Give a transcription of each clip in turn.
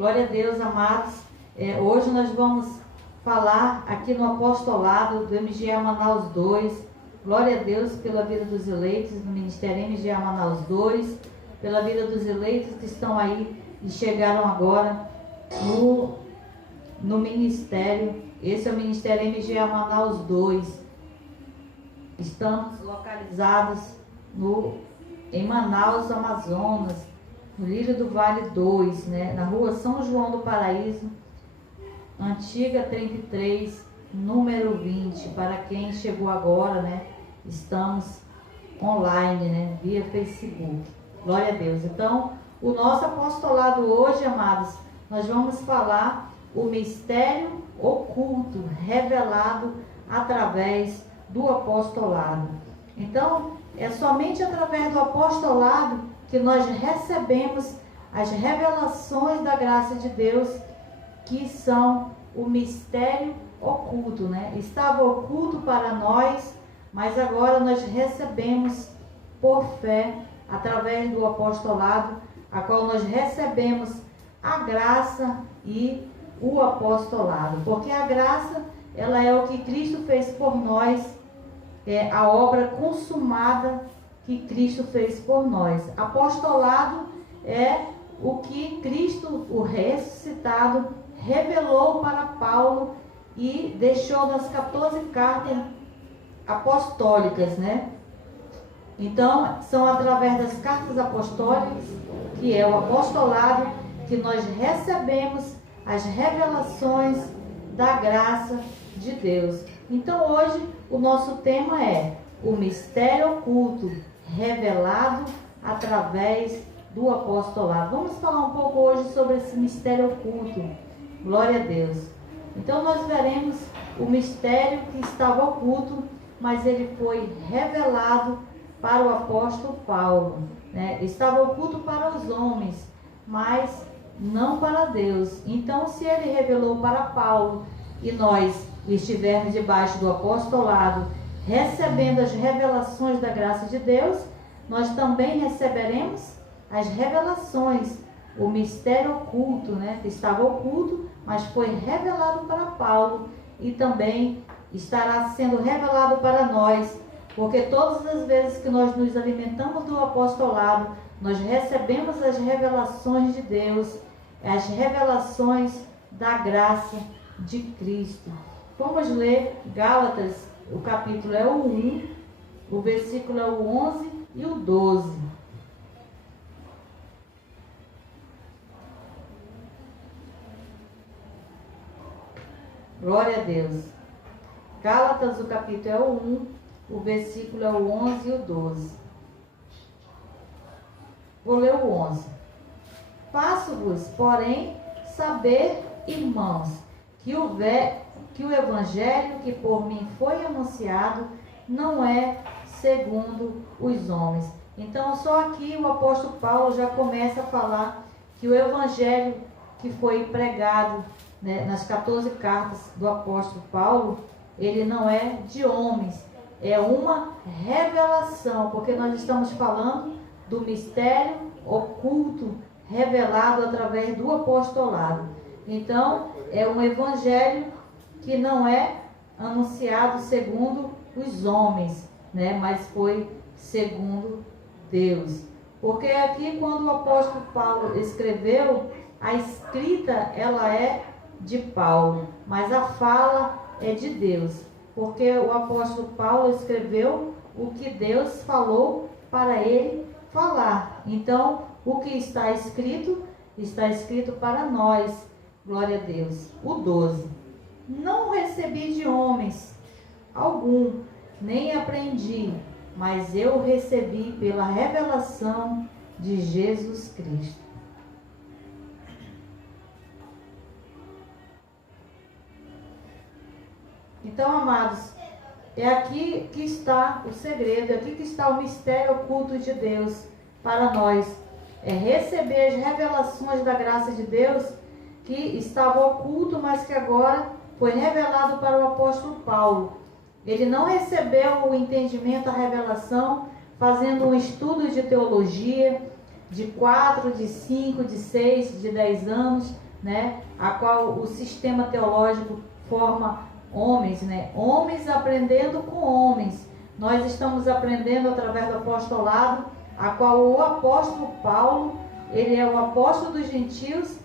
Glória a Deus, amados. Hoje nós vamos falar aqui no apostolado do MGA Manaus 2. Glória a Deus pela vida dos eleitos no Ministério MGA Manaus 2, pela vida dos eleitos que estão aí e chegaram agora no ministério. Esse é o Ministério MGA Manaus 2. Estamos localizados em Manaus, Amazonas, no Lírio do Vale 2, né? Na rua São João do Paraíso, Antiga 33, número 20. Para quem chegou agora, né? Estamos online, né? Via Facebook. Glória a Deus. Então, o nosso apostolado hoje, amados, nós vamos falar o mistério oculto revelado através do apostolado. Então, é somente através do apostolado que nós recebemos as revelações da graça de Deus, que são o mistério oculto, né? Estava oculto para nós, mas agora nós recebemos por fé, através do apostolado, a qual nós recebemos a graça e o apostolado. Porque a graça, ela é o que Cristo fez por nós, é a obra consumada que Cristo fez por nós. Apostolado é o que Cristo, o ressuscitado, revelou para Paulo e deixou nas 14 cartas apostólicas, né? Então, são através das cartas apostólicas, que é o apostolado, que nós recebemos as revelações da graça de Deus. Então, hoje, o nosso tema é o mistério oculto revelado através do apostolado. Vamos falar um pouco hoje sobre esse mistério oculto. Glória a Deus. Então nós veremos o mistério que estava oculto, mas ele foi revelado para o apóstolo Paulo, né? Estava oculto para os homens, mas não para Deus. Então, se ele revelou para Paulo e nós estivermos debaixo do apostolado, recebendo as revelações da graça de Deus, nós também receberemos as revelações, o mistério oculto, né? Que estava oculto, mas foi revelado para Paulo e também estará sendo revelado para nós, porque todas as vezes que nós nos alimentamos do apostolado, nós recebemos as revelações de Deus, as revelações da graça de Cristo. Vamos ler Gálatas. O capítulo é o 1, o versículo é o 11 e o 12. Glória a Deus. Gálatas, o capítulo é o 1, o versículo é o 11 e o 12. Vou ler o 11. Faço-vos, porém, saber, irmãos, que o evangelho que por mim foi anunciado não é segundo os homens. Então, só aqui o apóstolo Paulo já começa a falar que o evangelho que foi pregado, né, nas 14 cartas do apóstolo Paulo, ele não é de homens, é uma revelação, porque nós estamos falando do mistério oculto revelado através do apostolado. Então, é um evangelho que não é anunciado segundo os homens, né? Mas foi segundo Deus. Porque aqui, quando o apóstolo Paulo escreveu, a escrita ela é de Paulo, mas a fala é de Deus. Porque o apóstolo Paulo escreveu o que Deus falou para ele falar. Então, o que está escrito para nós. Glória a Deus. O 12. Não recebi de homens algum, nem aprendi, mas eu recebi pela revelação de Jesus Cristo. Então, amados, é aqui que está o segredo, é aqui que está o mistério oculto de Deus para nós. É receber as revelações da graça de Deus que estava oculto, mas que agora foi revelado para o apóstolo Paulo. Ele não recebeu o entendimento, a revelação, fazendo um estudo de teologia de 4, de 5, de 6, de 10 anos, né? A qual o sistema teológico forma homens, né? Homens aprendendo com homens. Nós estamos aprendendo através do apostolado, a qual o apóstolo Paulo, ele é o apóstolo dos gentios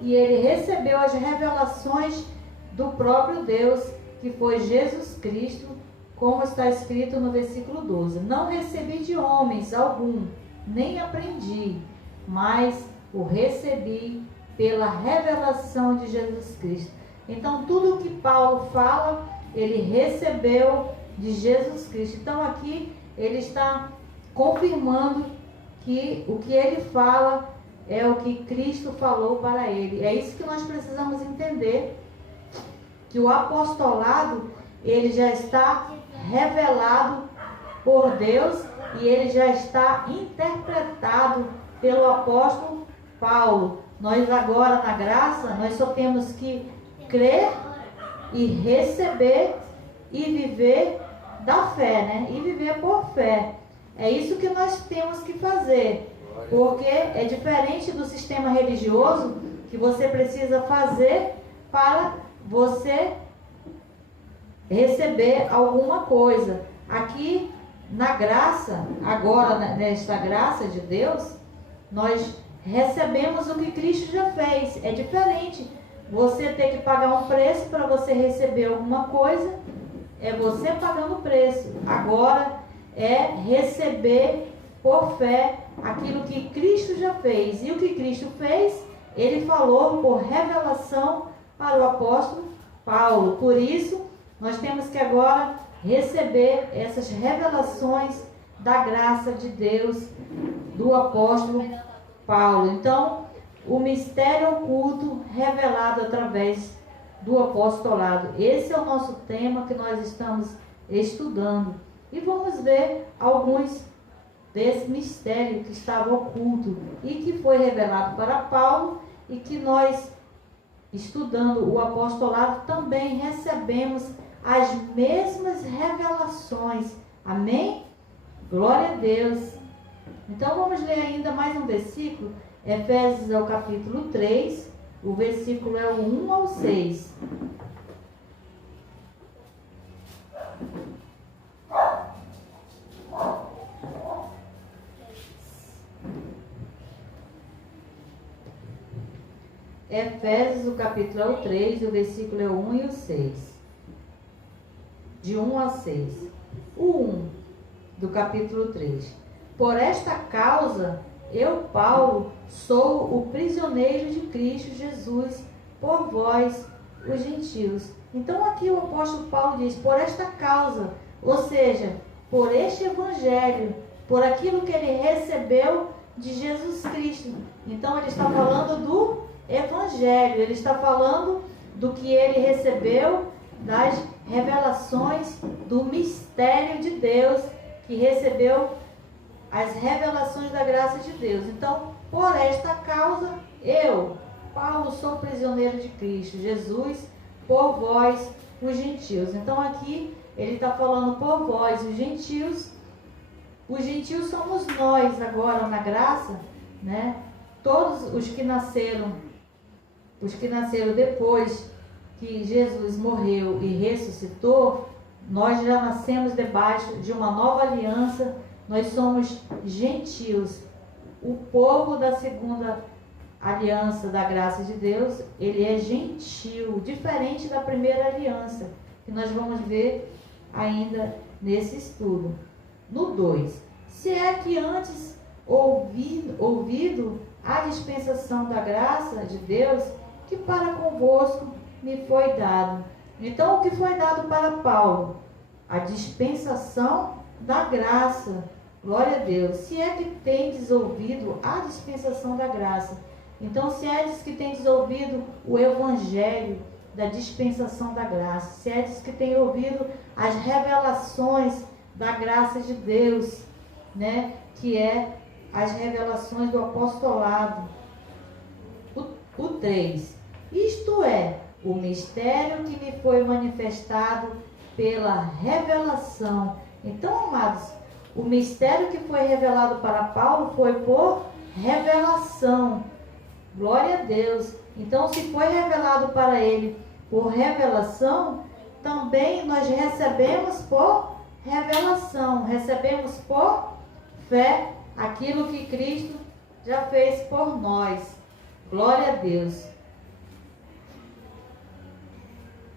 e ele recebeu as revelações do próprio Deus, que foi Jesus Cristo, como está escrito no versículo 12. Não recebi de homens algum, nem aprendi, mas o recebi pela revelação de Jesus Cristo. Então, tudo o que Paulo fala, ele recebeu de Jesus Cristo. Então, aqui ele está confirmando que o que ele fala é o que Cristo falou para ele. É isso que nós precisamos entender, que o apostolado, ele já está revelado por Deus e ele já está interpretado pelo apóstolo Paulo. Nós agora, na graça, nós só temos que crer e receber e viver da fé, né? E viver por fé. É isso que nós temos que fazer, porque é diferente do sistema religioso que você precisa fazer para você receber alguma coisa. Aqui na graça, agora nesta graça de Deus, nós recebemos o que Cristo já fez. É diferente você ter que pagar um preço para você receber alguma coisa, é você pagando o preço. Agora é receber por fé aquilo que Cristo já fez. E o que Cristo fez, ele falou por revelação para o apóstolo Paulo. Por isso, nós temos que agora receber essas revelações da graça de Deus do apóstolo Paulo. Então, o mistério oculto revelado através do apostolado. Esse é o nosso tema que nós estamos estudando. E vamos ver alguns desse mistério que estava oculto e que foi revelado para Paulo e que nós, estudando o apostolado, também recebemos as mesmas revelações. Amém? Glória a Deus. Então vamos ler ainda mais um versículo. Efésios é o capítulo 3, o versículo é o 1 ao 6. Efésios, o capítulo é o 3, o versículo é o 1 e o 6. De 1 a 6. O 1 do capítulo 3. Por esta causa, eu, Paulo, sou o prisioneiro de Cristo Jesus, por vós, os gentios. Então aqui o apóstolo Paulo diz, por esta causa, ou seja, por este evangelho, por aquilo que ele recebeu de Jesus Cristo. Então ele está falando do evangelho, ele está falando do que ele recebeu, das revelações do mistério de Deus, que recebeu as revelações da graça de Deus. Então, por esta causa, eu, Paulo, sou prisioneiro de Cristo Jesus, por vós, os gentios. Então aqui ele está falando por vós, os gentios. Os gentios somos nós agora na graça, né? Todos os que nasceram depois que Jesus morreu e ressuscitou, nós já nascemos debaixo de uma nova aliança. Nós somos gentios, o povo da segunda aliança da graça de Deus, ele é gentil, diferente da primeira aliança, que nós vamos ver ainda nesse estudo. No 2, se é que antes ouvido a dispensação da graça de Deus, que para convosco me foi dado. Então, o que foi dado para Paulo? A dispensação da graça. Glória a Deus. Se é que tendes ouvido a dispensação da graça. Então, se é que tendes ouvido o evangelho da dispensação da graça, se é que tem ouvido as revelações da graça de Deus, né? Que é as revelações do apostolado. O 3. Isto é, o mistério que me foi manifestado pela revelação. Então, amados, o mistério que foi revelado para Paulo foi por revelação. Glória a Deus. Então, se foi revelado para ele por revelação, também nós recebemos por revelação, recebemos por fé aquilo que Cristo já fez por nós. Glória a Deus.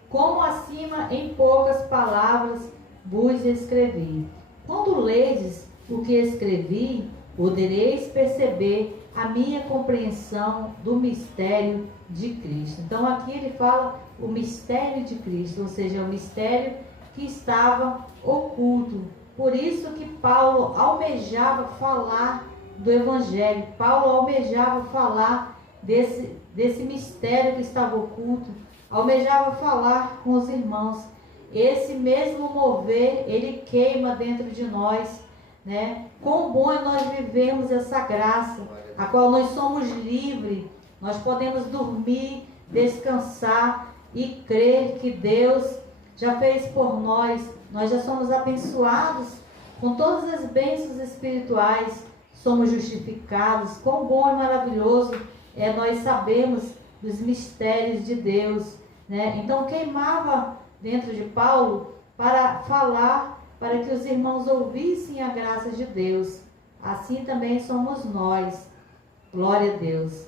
Como acima, em poucas palavras, vos escrevi. Quando ledes o que escrevi, podereis perceber a minha compreensão do mistério de Cristo. Então aqui ele fala o mistério de Cristo, ou seja, o mistério que estava oculto. Por isso que Paulo almejava falar do Evangelho. Paulo almejava falar desse mistério que estava oculto. Almejava falar com os irmãos. Esse mesmo mover, ele queima dentro de nós, né? Quão bom é nós vivemos essa graça, a qual nós somos livres. Nós podemos dormir, descansar e crer que Deus já fez por nós. Nós já somos abençoados com todas as bênçãos espirituais. Somos justificados. Quão bom e maravilhoso é nós sabermos dos mistérios de Deus, né? Então queimava dentro de Paulo para falar, para que os irmãos ouvissem a graça de Deus. Assim também somos nós. Glória a Deus.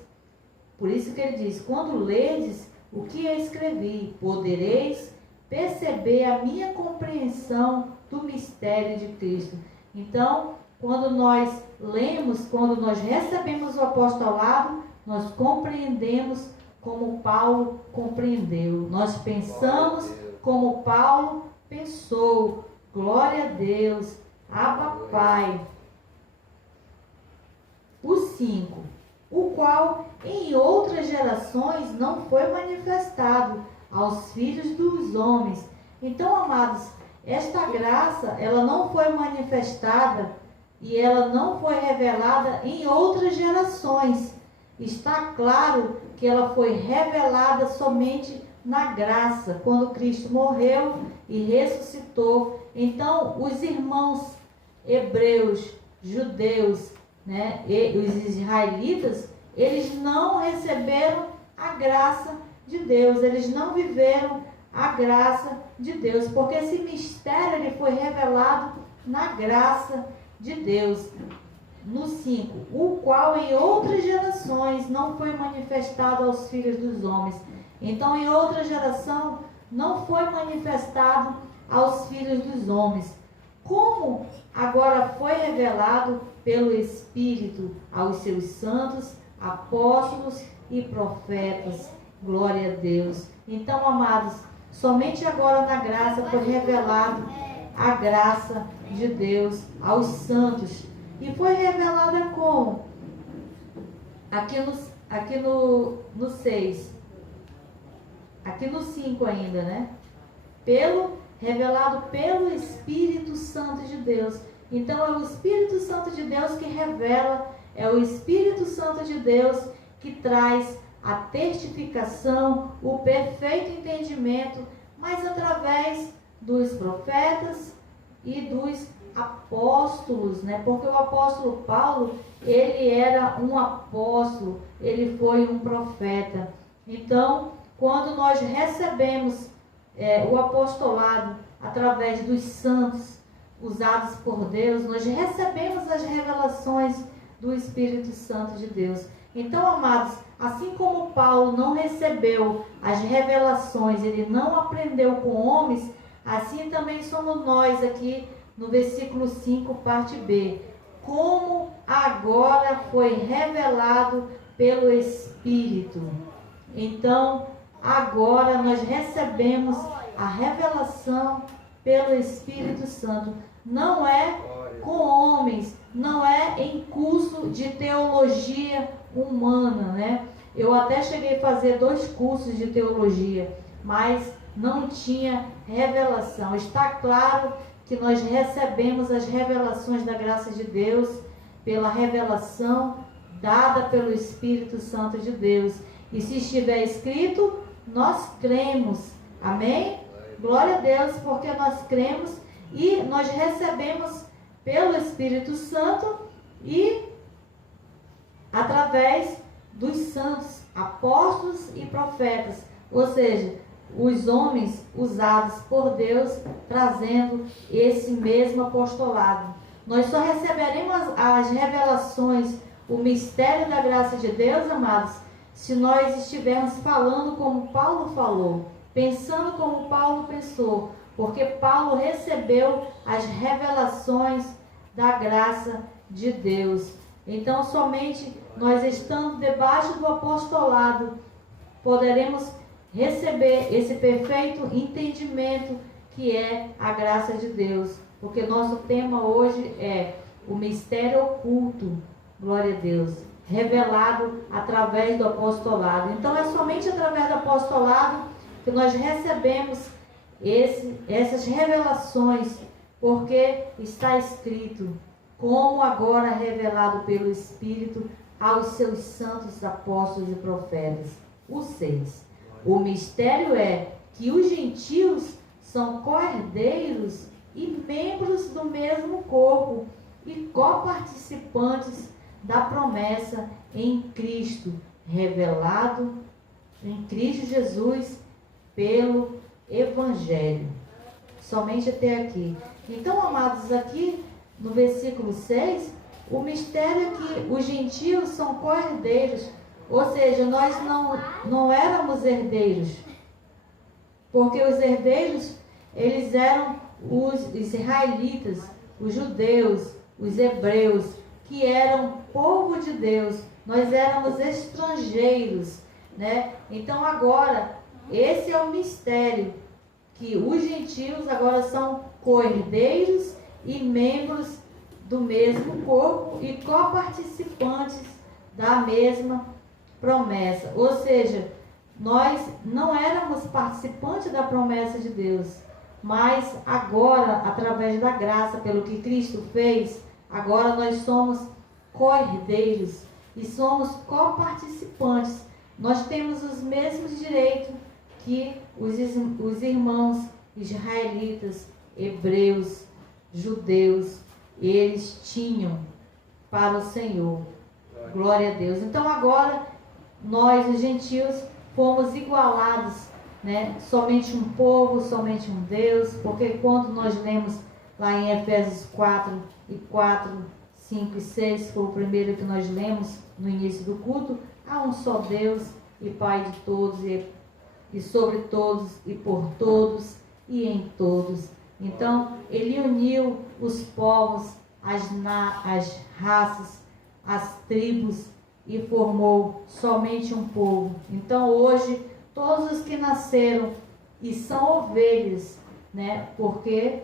Por isso que ele diz: quando ledes o que eu escrevi, podereis perceber a minha compreensão do mistério de Cristo. Então, quando nós lemos, quando nós recebemos o apostolado, nós compreendemos como Paulo compreendeu. Nós pensamos como Paulo pensou. Glória a Deus. Abba Pai. O 5. O qual em outras gerações não foi manifestado aos filhos dos homens. Então, amados, esta graça, ela não foi manifestada e ela não foi revelada em outras gerações. Está claro que ela foi revelada somente na graça, quando Cristo morreu e ressuscitou. Então, os irmãos hebreus, judeus, né, e os israelitas, eles não receberam a graça de Deus, eles não viveram a graça de Deus, porque esse mistério ele foi revelado na graça de Deus. No 5, o qual em outras gerações não foi manifestado aos filhos dos homens. Então, em outra geração, não foi manifestado aos filhos dos homens. Como agora foi revelado pelo Espírito aos seus santos, apóstolos e profetas. Glória a Deus. Então, amados, somente agora na graça foi revelado a graça de Deus aos santos. E foi revelada como? Aqui no 6. Aqui no 5 ainda, né? Revelado pelo Espírito Santo de Deus. Então é o Espírito Santo de Deus que revela, é o Espírito Santo de Deus que traz a testificação, o perfeito entendimento, mas através dos profetas e dos apóstolos, né? Porque o apóstolo Paulo, ele era um apóstolo, ele foi um profeta. Então, quando nós recebemos o apostolado através dos santos usados por Deus, nós recebemos as revelações do Espírito Santo de Deus. Então, amados, assim como Paulo não recebeu as revelações, ele não aprendeu com homens, assim também somos nós aqui no versículo 5, parte B. Como agora foi revelado pelo Espírito. Então, agora nós recebemos a revelação pelo Espírito Santo. Não é com homens, não é em curso de teologia humana, né? Eu até cheguei a fazer 2 cursos de teologia, mas não tinha revelação. Está claro que nós recebemos as revelações da graça de Deus pela revelação dada pelo Espírito Santo de Deus. E se estiver escrito, nós cremos. Amém? Glória a Deus, porque nós cremos e nós recebemos pelo Espírito Santo e através dos santos apóstolos e profetas, ou seja, os homens usados por Deus trazendo esse mesmo apostolado. Nós só receberemos as revelações, o mistério da graça de Deus, amados, se nós estivermos falando como Paulo falou, pensando como Paulo pensou, porque Paulo recebeu as revelações da graça de Deus. Então, somente nós estando debaixo do apostolado, poderemos receber esse perfeito entendimento que é a graça de Deus. Porque nosso tema hoje é o mistério oculto, glória a Deus, revelado através do apostolado. Então é somente através do apostolado que nós recebemos essas revelações, porque está escrito, como agora revelado pelo Espírito aos seus santos apóstolos e profetas. O 6. O mistério é que os gentios são co-herdeiros e membros do mesmo corpo e coparticipantes da promessa em Cristo, revelado em Cristo Jesus pelo Evangelho. Somente até aqui. Então, amados, aqui no versículo 6, o mistério é que os gentios são co-herdeiros, ou seja, nós não éramos herdeiros, porque os herdeiros, eles eram os israelitas, os judeus, os hebreus, que eram povo de Deus. Nós éramos estrangeiros, né? Então agora, esse é o mistério, que os gentios agora são co-herdeiros e membros do mesmo corpo e coparticipantes da mesma promessa. Ou seja, nós não éramos participantes da promessa de Deus, mas agora, através da graça, pelo que Cristo fez, agora nós somos co-herdeiros e somos coparticipantes. Nós temos os mesmos direitos que os irmãos israelitas, hebreus, judeus, eles tinham para o Senhor. Glória a Deus. Então agora, nós, os gentios, fomos igualados, né? Somente um povo, somente um Deus, porque quando nós lemos lá em Efésios 4, 5 e 6, foi o primeiro que nós lemos no início do culto, há um só Deus e Pai de todos, e sobre todos, e por todos, e em todos. Então, ele uniu os povos, as raças, as tribos, e formou somente um povo. Então hoje, todos os que nasceram e são ovelhas, né? Porque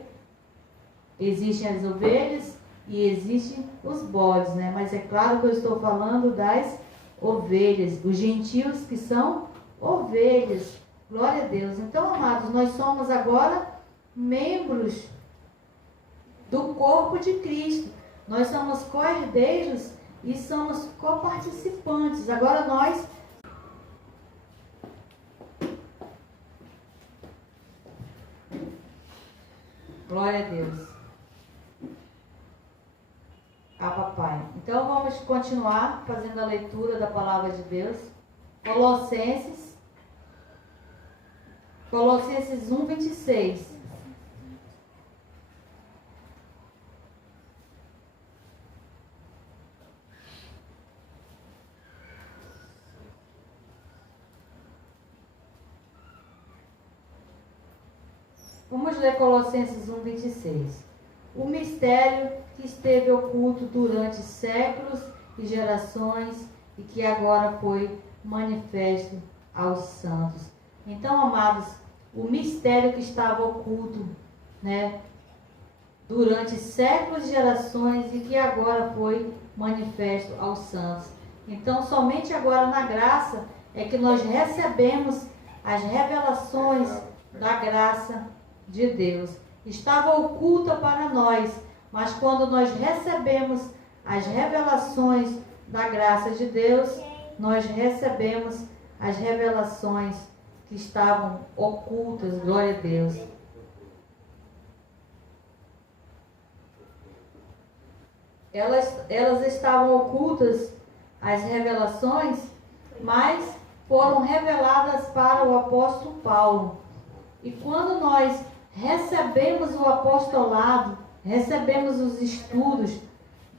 existem as ovelhas e existem os bodes, né? Mas é claro que eu estou falando das ovelhas, os gentios que são ovelhas. Glória a Deus. Então, amados, nós somos agora membros do corpo de Cristo. Nós somos co-herdeiros e somos coparticipantes. Agora nós glória a Deus. Papai. Então vamos continuar fazendo a leitura da palavra de Deus. Colossenses 1, 26. Vamos ler Colossenses 1, 26. O mistério que esteve oculto durante séculos e gerações e que agora foi manifesto aos santos. Então, amados, o mistério que estava oculto, né, durante séculos e gerações e que agora foi manifesto aos santos. Então, somente agora na graça é que nós recebemos as revelações da graça de Deus. Estava oculta para nós, mas quando nós recebemos as revelações da graça de Deus, nós recebemos as revelações que estavam ocultas, glória a Deus. Elas estavam ocultas, as revelações, mas foram reveladas para o apóstolo Paulo. E quando nós recebemos o apostolado, recebemos os estudos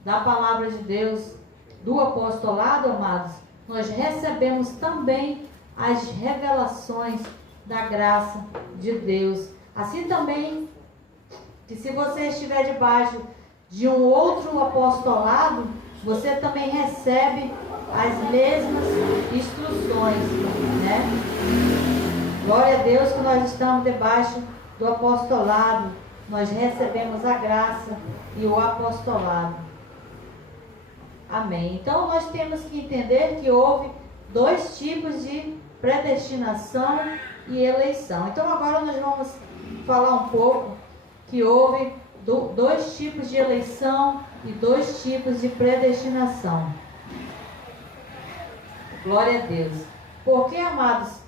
da palavra de Deus, do apostolado, amados, nós recebemos também as revelações da graça de Deus. Assim também, que se você estiver debaixo de um outro apostolado, você também recebe as mesmas instruções, né? Glória a Deus que nós estamos debaixo do apostolado, nós recebemos a graça e o apostolado. Amém. Então nós temos que entender que houve dois tipos de predestinação e eleição. Então agora nós vamos falar um pouco que houve dois tipos de eleição e dois tipos de predestinação. Glória a Deus. Porque, amados,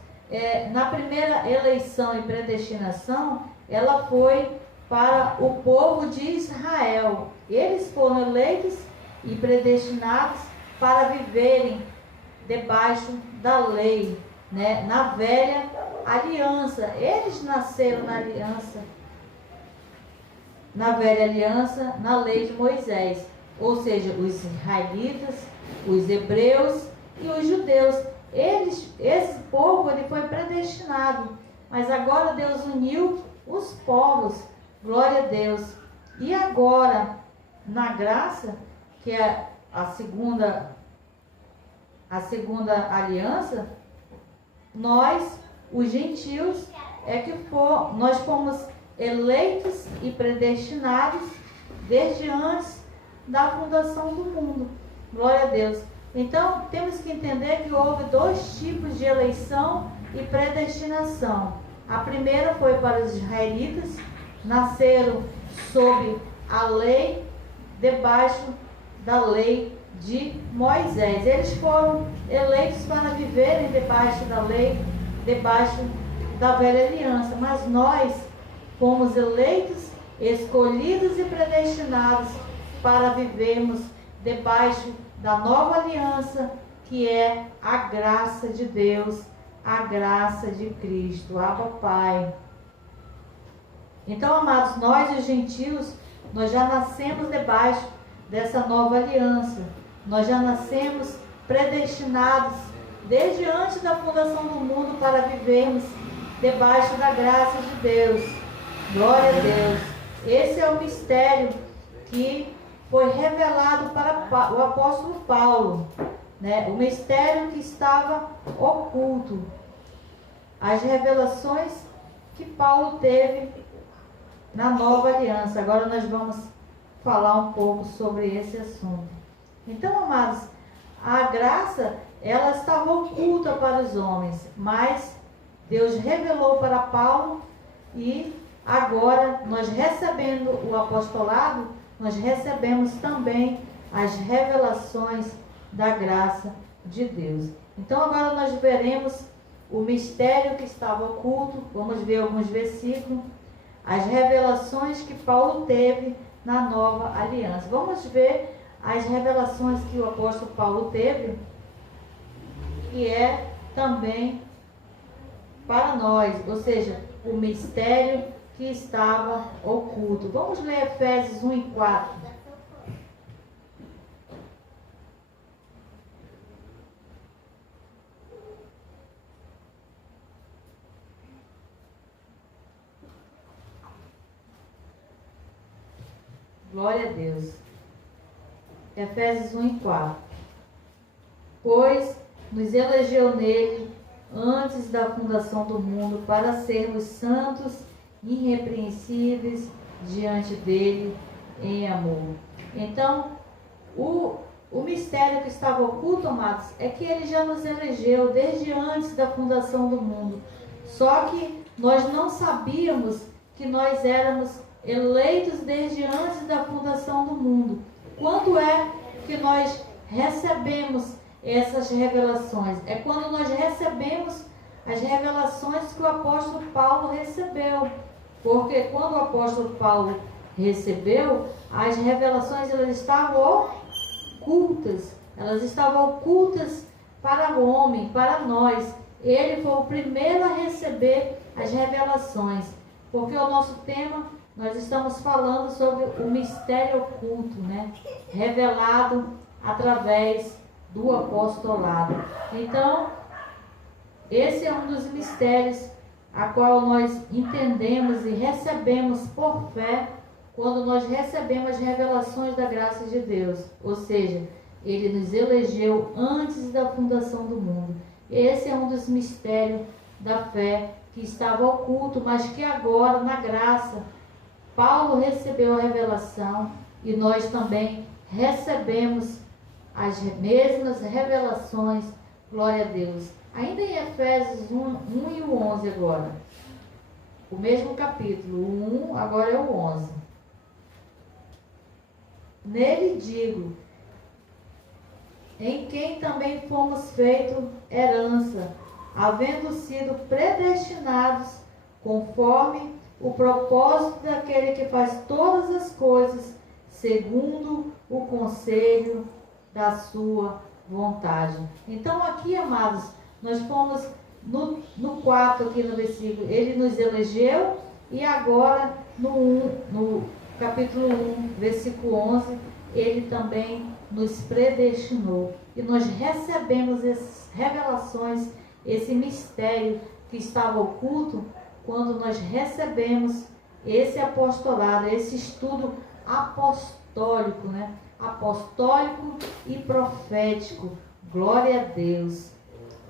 na primeira eleição e predestinação, ela foi para o povo de Israel. Eles foram eleitos e predestinados para viverem debaixo da lei, né? Na velha aliança. Eles nasceram na aliança, na velha aliança, na lei de Moisés. Ou seja, os israelitas, os hebreus e os judeus. Esse povo ele foi predestinado. Mas agora Deus uniu os povos. Glória a Deus. E agora, na graça, que é a segunda aliança, nós, os gentios, nós fomos eleitos e predestinados desde antes da fundação do mundo. Glória a Deus. Então, temos que entender que houve dois tipos de eleição e predestinação. A primeira foi para os israelitas, nasceram sob a lei, debaixo da lei de Moisés. Eles foram eleitos para viverem debaixo da lei, debaixo da velha aliança. Mas nós fomos eleitos, escolhidos e predestinados para vivermos debaixo da nova aliança, que é a graça de Deus, a graça de Cristo, Abba Pai. Então, amados, nós os gentios, nós já nascemos debaixo dessa nova aliança. Nós já nascemos predestinados desde antes da fundação do mundo para vivermos debaixo da graça de Deus. Glória a Deus. Esse é o mistério que foi revelado para o apóstolo Paulo, né? O mistério que estava oculto. As revelações que Paulo teve na nova aliança. Agora nós vamos falar um pouco sobre esse assunto. Então, amados, a graça, ela estava oculta para os homens, mas Deus revelou para Paulo e agora, nós recebendo o apostolado, nós recebemos também as revelações da graça de Deus. Então agora nós veremos o mistério que estava oculto. Vamos ver alguns versículos. As revelações que Paulo teve na nova aliança. Vamos ver as revelações que o apóstolo Paulo teve, que é também para nós, ou seja, o mistério que estava oculto. Vamos ler Efésios 1 e 4. Glória a Deus. Efésios 1 e 4. Pois nos elegeu nele antes da fundação do mundo para sermos santos irrepreensíveis diante dele em amor. Então, o mistério que estava oculto, amados, é que ele já nos elegeu desde antes da fundação do mundo. Só que nós não sabíamos que nós éramos eleitos desde antes da fundação do mundo. Quando é que nós recebemos essas revelações? É quando nós recebemos as revelações que o apóstolo Paulo recebeu. Porque quando o apóstolo Paulo recebeu, as revelações elas estavam ocultas. Elas estavam ocultas para o homem, para nós. Ele foi o primeiro a receber as revelações, porque o nosso tema, nós estamos falando sobre o mistério oculto, né? Revelado através do apostolado. Então, esse é um dos mistérios a qual nós entendemos e recebemos por fé quando nós recebemos as revelações da graça de Deus. Ou seja, Ele nos elegeu antes da fundação do mundo. Esse é um dos mistérios da fé que estava oculto, mas que agora, na graça, Paulo recebeu a revelação e nós também recebemos as mesmas revelações. Glória a Deus. Ainda em Efésios 1 e o 11 agora. O mesmo capítulo, o 1, agora é o 11. Nele digo, em quem também fomos feitos herança, havendo sido predestinados conforme o propósito daquele que faz todas as coisas segundo o conselho da sua vontade. Então aqui, amados, nós fomos no 4 aqui no versículo, ele nos elegeu, e agora no capítulo 1, versículo 11, ele também nos predestinou. E nós recebemos essas revelações, esse mistério que estava oculto, quando nós recebemos esse apostolado, esse estudo apostólico, né? Apostólico e profético. Glória a Deus.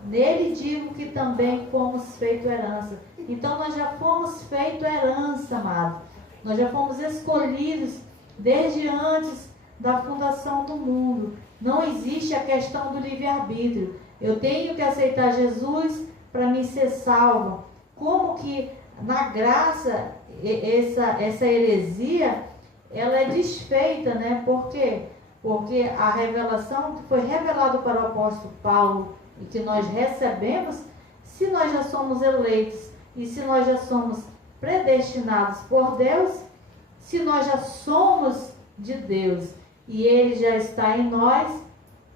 Nele digo que também fomos feito herança. Então nós já fomos feito herança, amado. Nós já fomos escolhidos desde antes da fundação do mundo. Não existe a questão do livre-arbítrio. Eu tenho que aceitar Jesus para me ser salvo. Como que na graça essa heresia ela é desfeita, né? Por quê? Porque a revelação que foi revelada para o apóstolo Paulo e que nós recebemos, se nós já somos eleitos e se nós já somos predestinados por Deus, se nós já somos de Deus e Ele já está em nós,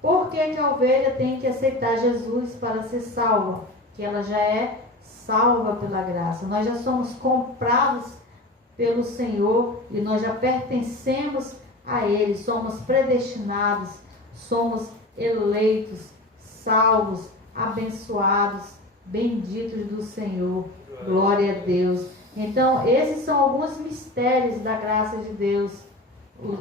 por que a ovelha tem que aceitar Jesus para ser salva? Que ela já é salva pela graça. Nós já somos comprados pelo Senhor e nós já pertencemos a Ele. Somos predestinados, somos eleitos, salvos, abençoados, benditos do Senhor. Glória a Deus. Então, esses são alguns mistérios da graça de Deus.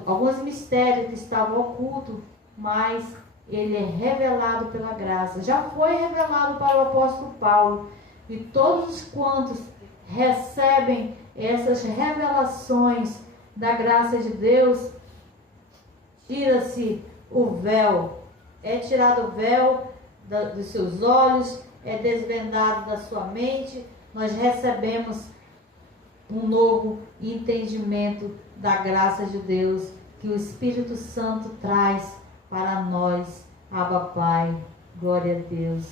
Alguns mistérios que estavam ocultos, mas ele é revelado pela graça. Já foi revelado para o apóstolo Paulo. E todos quantos recebem essas revelações da graça de Deus, tira-se o véu. É tirado o véu dos seus olhos, é desvendado da sua mente. Nós recebemos um novo entendimento da graça de Deus que o Espírito Santo traz para nós. Abba Pai, glória a Deus.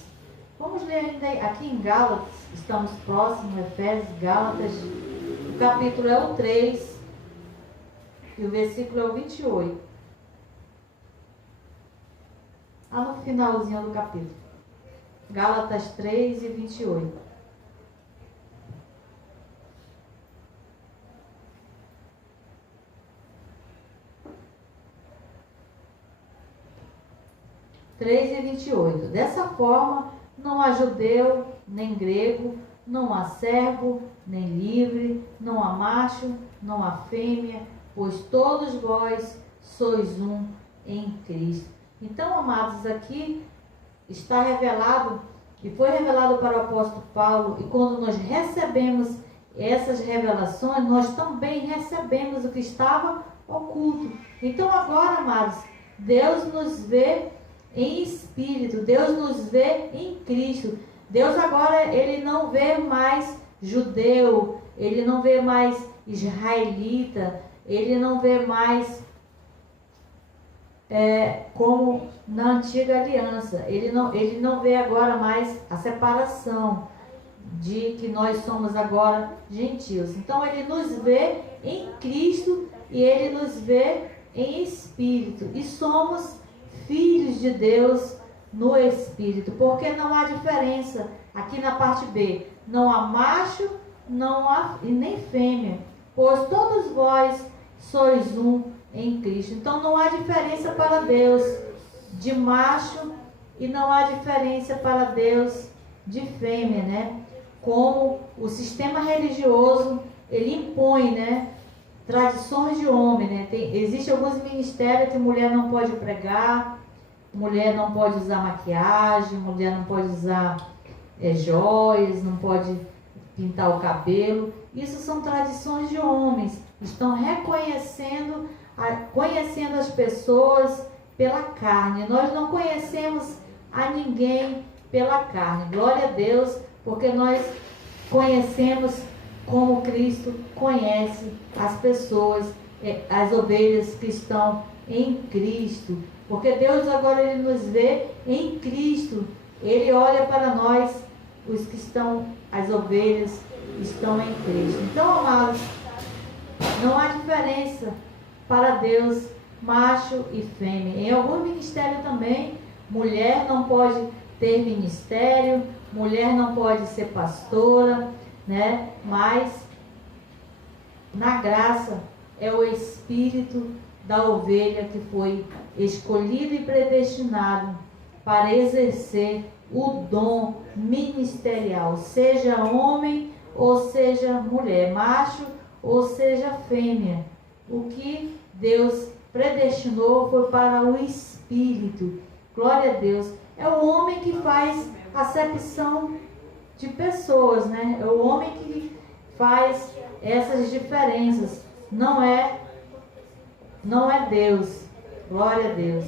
Vamos ler ainda aqui em Gálatas, estamos próximos, Efésios, Gálatas, o capítulo é o 3 e o versículo é o 28. No finalzinho do capítulo. Gálatas 3 e 28. Dessa forma, não há judeu, nem grego, não há servo, nem livre, não há macho, não há fêmea, pois todos vós sois um em Cristo. Então, amados, aqui está revelado, e foi revelado para o apóstolo Paulo, e quando nós recebemos essas revelações, nós também recebemos o que estava oculto. Então, agora, amados, Deus nos vê em espírito, Deus nos vê em Cristo. Deus agora, ele não vê mais judeu, ele não vê mais israelita, ele não vê mais como na antiga aliança. Ele não vê agora mais a separação de que nós somos agora gentios. Então ele nos vê em Cristo e ele nos vê em espírito. E somos filhos de Deus no Espírito, porque não há diferença, aqui na parte B, não há macho, não há e nem fêmea, pois todos vós sois um em Cristo. Então não há diferença para Deus de macho e não há diferença para Deus de fêmea, né? Como o sistema religioso, ele impõe, né? Tradições de homem, né? Existem alguns ministérios que mulher não pode pregar, mulher não pode usar maquiagem, mulher não pode usar joias, não pode pintar o cabelo. Isso são tradições de homens. Estão reconhecendo, conhecendo as pessoas pela carne. Nós não conhecemos a ninguém pela carne. Glória a Deus, porque nós conhecemos como Cristo conhece as pessoas, as ovelhas que estão em Cristo. Porque Deus agora ele nos vê em Cristo. Ele olha para nós, os que estão, as ovelhas estão em Cristo. Então, amados, não há diferença para Deus, macho e fêmea. Em algum ministério também, mulher não pode ter ministério, mulher não pode ser pastora, né? Mas na graça é o espírito da ovelha que foi escolhido e predestinado para exercer o dom ministerial, seja homem ou seja mulher, macho ou seja fêmea. O que Deus predestinou foi para o espírito. Glória a Deus. É o homem que faz acepção de pessoas, né? É o homem que faz essas diferenças. Não é Deus. Glória a Deus.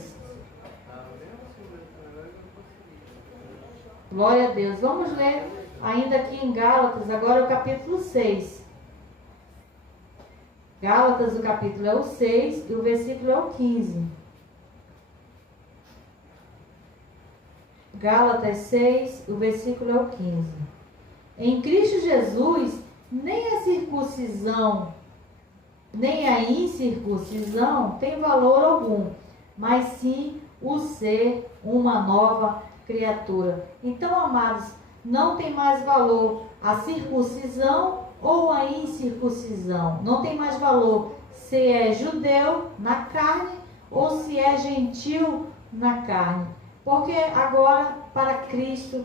Glória a Deus. Vamos ler ainda aqui em Gálatas, agora o capítulo 6. Gálatas, o capítulo é o 6 e o versículo é o 15. Gálatas 6, o versículo é o 15. Em Cristo Jesus, nem a circuncisão, nem a incircuncisão tem valor algum, mas sim o ser uma nova criatura. Então, amados, não tem mais valor a circuncisão ou a incircuncisão. Não tem mais valor se é judeu na carne ou se é gentil na carne. Porque agora, para Cristo,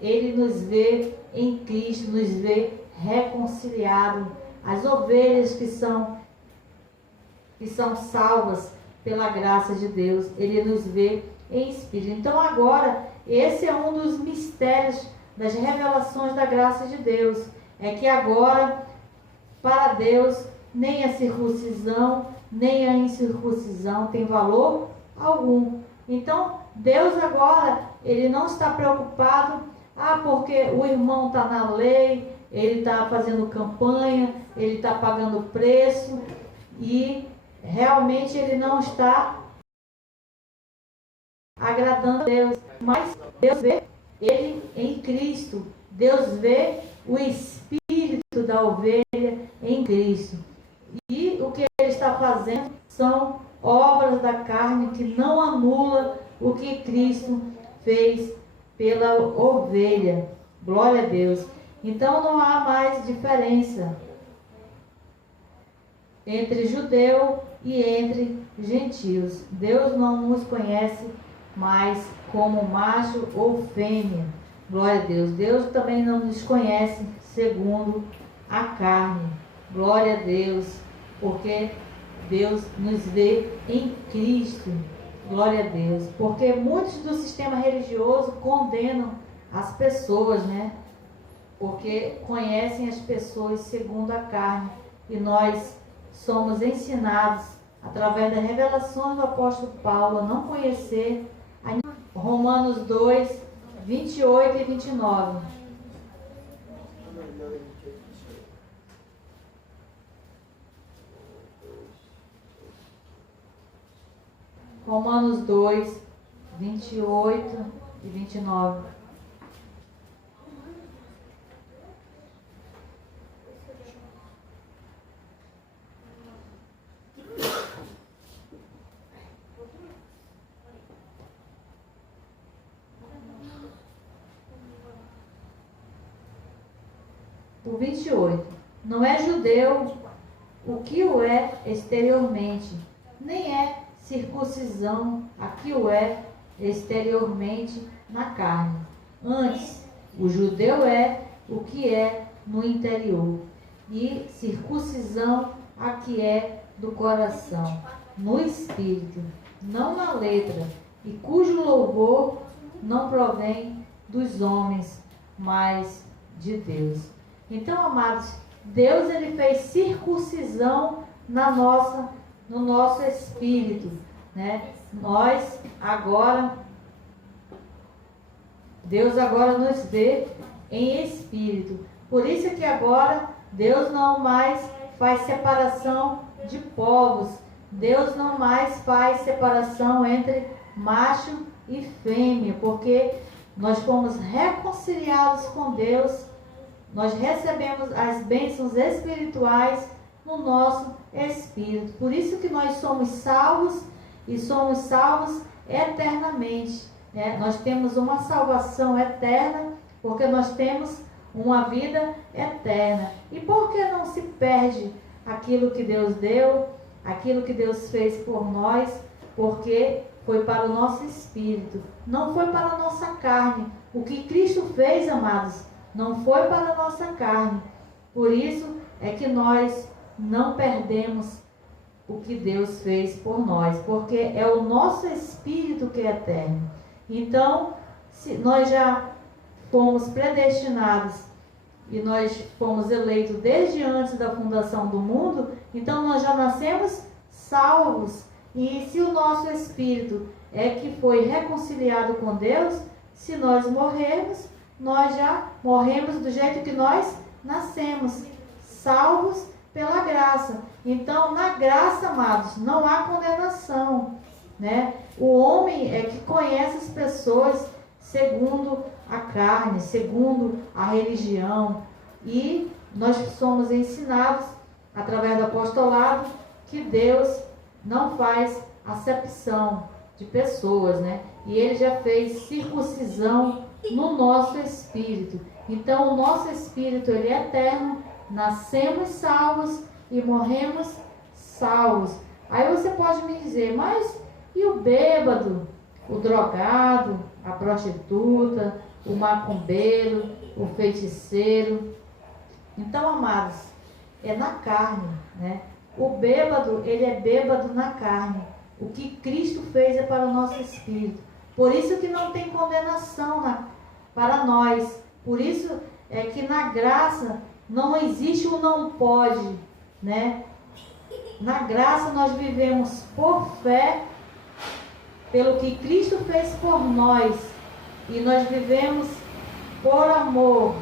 Ele nos vê em Cristo, nos vê reconciliado. As ovelhas que são salvas pela graça de Deus, Ele nos vê em Espírito. Então agora, esse é um dos mistérios das revelações da graça de Deus. É que agora, para Deus, nem a circuncisão, nem a incircuncisão tem valor algum. Então, Deus agora, Ele não está preocupado, porque o irmão está na lei, ele está fazendo campanha, ele está pagando preço, e realmente ele não está agradando a Deus. Mas Deus vê ele em Cristo. Deus vê o espírito da ovelha em Cristo. E o que ele está fazendo são obras da carne que não anula o que Cristo fez pela ovelha. Glória a Deus. Então não há mais diferença entre judeu e entre gentios. Deus não nos conhece mais como macho ou fêmea. Glória a Deus. Deus também não nos conhece segundo a carne. Glória a Deus. Porque Deus nos vê em Cristo. Glória a Deus. Porque muitos do sistema religioso condenam as pessoas, né? Porque conhecem as pessoas segundo a carne. E nós somos ensinados, através das revelações do apóstolo Paulo, a não conhecer. Romanos 2, 28 e 29. Romanos 2, 28 e 29. o 28. Não é judeu o que o é exteriormente, nem é circuncisão a que o é exteriormente na carne. Antes, o judeu é o que é no interior, e circuncisão a que é do coração, no espírito, não na letra, e cujo louvor não provém dos homens, mas de Deus. Então, amados, Deus ele fez circuncisão no nosso espírito, né? Nós agora, Deus agora nos vê em espírito. Por isso que agora Deus não mais faz separação de povos. Deus não mais faz separação entre macho e fêmea, porque nós fomos reconciliados com Deus. Nós recebemos as bênçãos espirituais no nosso espírito. Por isso que nós somos salvos e somos salvos eternamente, né? Nós temos uma salvação eterna porque nós temos uma vida eterna. E por que não se perde aquilo que Deus deu, aquilo que Deus fez por nós? Porque foi para o nosso espírito, não foi para a nossa carne. O que Cristo fez, amados, não foi para a nossa carne. Por isso é que nós não perdemos o que Deus fez por nós, porque é o nosso espírito que é eterno. Então, se nós já fomos predestinados e nós fomos eleitos desde antes da fundação do mundo, então nós já nascemos salvos. E se o nosso espírito é que foi reconciliado com Deus, se nós morrermos, nós já morremos do jeito que nós nascemos, salvos pela graça. Então, na graça, amados, não há condenação, né? O homem é que conhece as pessoas segundo a carne, segundo a religião. E nós somos ensinados, através do apostolado, que Deus não faz acepção de pessoas, né? E Ele já fez circuncisão no nosso espírito. Então, o nosso espírito, ele é eterno. Nascemos salvos e morremos salvos. Aí você pode me dizer, mas e o bêbado, o drogado, a prostituta, o macumbeiro, o feiticeiro? Então, amados, é na carne, né? O bêbado, ele é bêbado na carne. O que Cristo fez é para o nosso espírito. Por isso que não tem condenação para nós. Por isso é que na graça não existe o não pode, né? Na graça nós vivemos por fé, pelo que Cristo fez por nós. E nós vivemos por amor.